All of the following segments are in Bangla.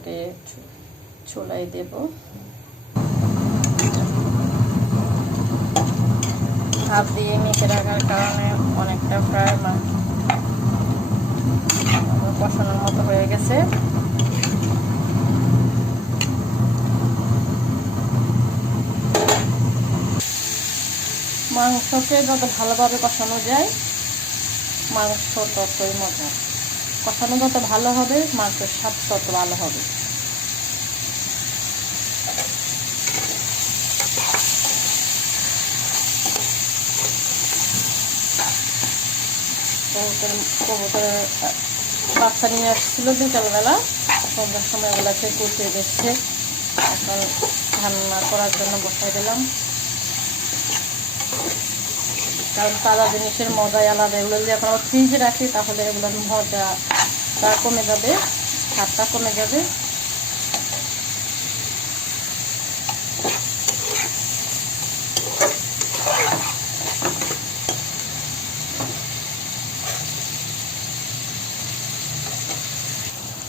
এটাকে চুলায় দেব। হাত দিয়ে মেখে রাখার কারণে অনেকটা প্রায় কষানোর মতো হয়ে গেছে। মাংসকে যত ভালোভাবে কষানো যায় মাংস ততই মজা। কষানো যত ভালো হবে মাংসের স্বাদ তত ভালো হবে। কবুতর বাচ্চা নিয়ে আসছিল বিকালবেলা, সন্ধ্যার সময় ওগুলাকে কুচিয়ে দিচ্ছে। এখন রান্না করার জন্য বসাই দিলাম, কারণ তাজা জিনিসের মজাই আলাদা। এগুলো যদি এখন আবার ফ্রিজে রাখি তাহলে এগুলোর মজাটা কমে যাবে, স্বাদটা কমে যাবে।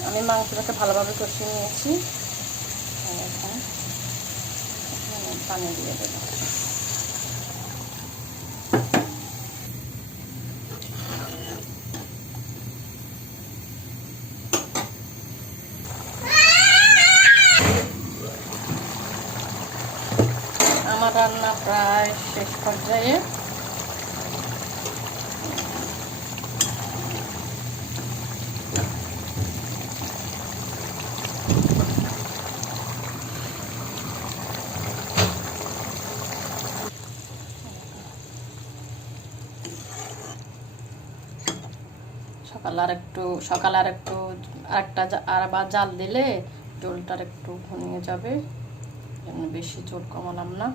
আমি মাংসটাকে ভালোভাবে কষিয়ে নিয়েছি। পানি দিয়ে দেবো। আমার রান্না প্রায় শেষ পর্যায়ে। সকালে আরেকবার জাল দিলে ঝোলটা একটু ঘনিয়ে যাবে, জন্য বেশি ঝোল কমালাম না।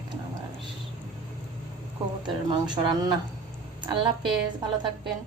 এখানে আমার কবুতরের মাংস রান্না। আল্লাহ হাফেজ, ভালো থাকবেন।